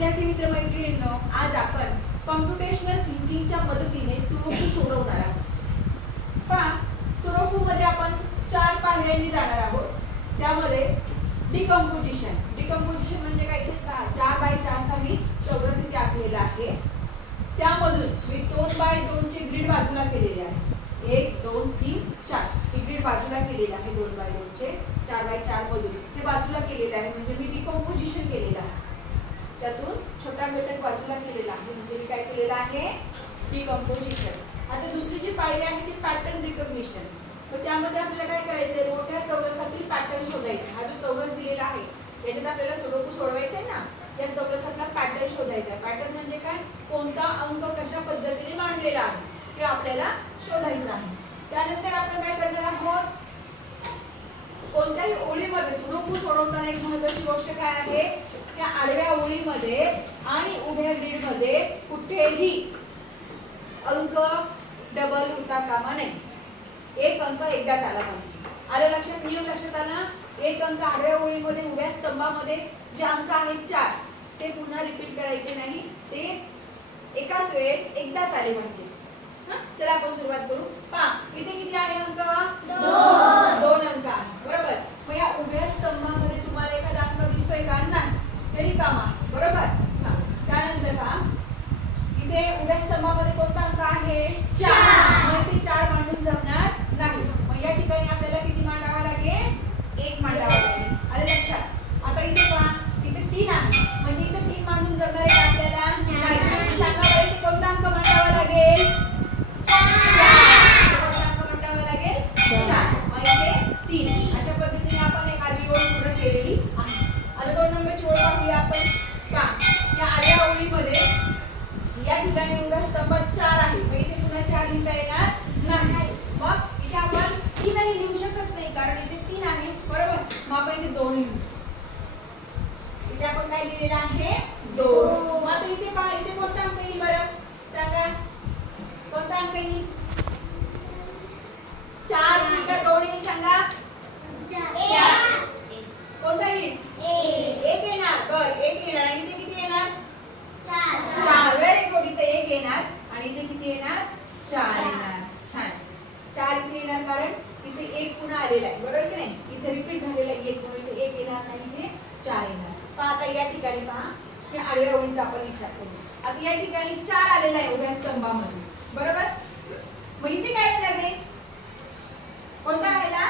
विद्यार्थी मित्र मैत्रिणींनो आज आपण कॉम्प्युटेशनल थिंकिंगच्या मदतीने सुरोखू सोडवणार आहोत. पहा सुडोकू मध्ये आपण चार पायऱ्यांनी जाणार आहोत. त्यामध्ये डिकम्पोजिशन डिकम्पोजिशन म्हणजे काय? ते चार बाय चारचा मी चौरस इथे आखलेला आहे. त्यामधून मी दोन बाय दोनचे ग्रीड बाजूला केलेले आहे. एक दोन तीन चार. ही ग्रीड बाजूला केलेली आहे दोन बाय दोनचे चार बाय चार मधून. हे बाजूला केलेले आहे म्हणजे मी डिकम्पोजिशन केलेलं आहे त्यातून छोटा घटक बाजूला केलेला आहे. म्हणजे मी काय केलेलं आहे? डिकम्पोजिशन आता दुसरी जी पायरी आहे ती पॅटर्न रिकग्निशन तर त्यामध्ये आपल्याला काय करायचंय? मोठ्या चौरसातील पॅटर्न शोधायचा. हा जो चौरस दिलेला आहे याच्यात आपल्याला सोडोकू सोडवायचा आहे ना? त्या चौरसातला पॅटर्न शोधायचा आहे पॅटर्न म्हणजे काय? कोणता अंक कशा पद्धतीने मांडलेला आहे? ते आपल्याला शोधायचं आहे. त्यानंतर आपण काय करणार आहोत? कोणत्याही ओळीमध्ये सुडोकू सोडवताना एक महत्वाची गोष्ट काय आहे? त्या आडव्या ओळीमध्ये आणि उभ्या ग्रीडमध्ये कुठेही अंक डबल होता कामा नये एक अंक एकदाच आला पाहिजे. आलं लक्षात? नियम लक्षात आला? एक अंक आडव्या ओळीमध्ये उभ्या स्तंभामध्ये जे अंक आहेत चार ते पुन्हा रिपीट करायचे नाही. ते एकाच वेळेस एकदाच आले पाहिजे. हां? चला आपण सुरुवात करू. पहा इथे किती आहे अंक दोन अंक आहे बरोबर मग या उभ्या स्तंभामध्ये तुम्हाला एखादा अंक दिसतोय का नाही तरी कामा बरोबर? त्यानंतर पहा इथे उभ्या स्तंभामध्ये कोणता अंक आहे? चार. मग ते चार या ठिकाणी उभ्या स्तंभात चार आहे मग इथे पुन्हा चार लिहिता येणार नाही. मग इथे आपण तीनही लिहू शकत नाही कारण इथे तीन आहे बरोबर? मग आपण इथे दोन लिहू. इथे आपण काय लिहिलेलं आहे? दोन. मग इथे पहा इथे कोणता अंक येईल बरं सांगा कोणता अंक येईल चार येईल का दोन येईल सांगा कोणता येईल एक येणार बर एक येणार आणि इथे किती येणार चार व्हेरी गुड इथे एक येणार आणि इथे किती येणार चार येणार. छान. चार इथे येणार कारण इथे एक पुन्हा आलेला आहे. बरोबर की नाही? इथे रिपीट झालेला आहे. एक म्हणून इथे एक येणार नाही इथे चार येणार. पहा आता या ठिकाणी पहा की आडव्या ओळीचा आपण विचार करू. आता या ठिकाणी चार आलेला आहे उभ्या स्तंभामध्ये. बरोबर? मग इथे काय येणार रे कोणता राहिला?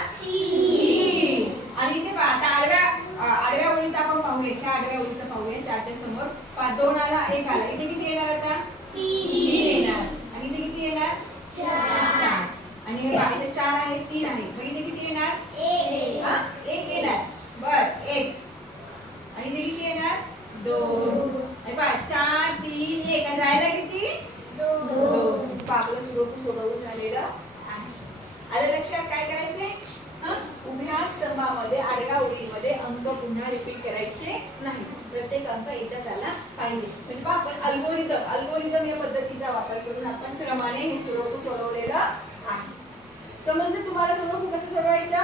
आणि इथे पहा आता आडव्या आडव्या ओळीचा आपण पाहूया. इथे आडव्या ओळीचा पाहूया. चारच्या समोर. दोन आला एक आला. इथे किती येणार आता तीन येणार आणि इथे किती येणार चार. आणि हे इथे चार आहे तीन आहे. मग इथे किती येणार? हा? एक येणार. बर एक. आणि इथे किती येणार? दोन. आणि पहा चार तीन एक. आणि राहायला किती? दोन. आपलं सुडोकू सोडवून झालेलं आहे. आलं लक्षात काय करायचंय? हं? उभ्या स्तंभामध्ये आडव्या ओळीमध्ये अंक पुन्हा रिपीट करायचे नाही अंक एकदाच आला पाहिजे. म्हणजे बा आपण अल्गोरिदम अल्गोरिदम या पद्धतीचा वापर करून आपण क्रमाने हे सुडोकू सोडवलेलं आहे. समजलं तुम्हाला सुडोकू कसं सोडवायचा?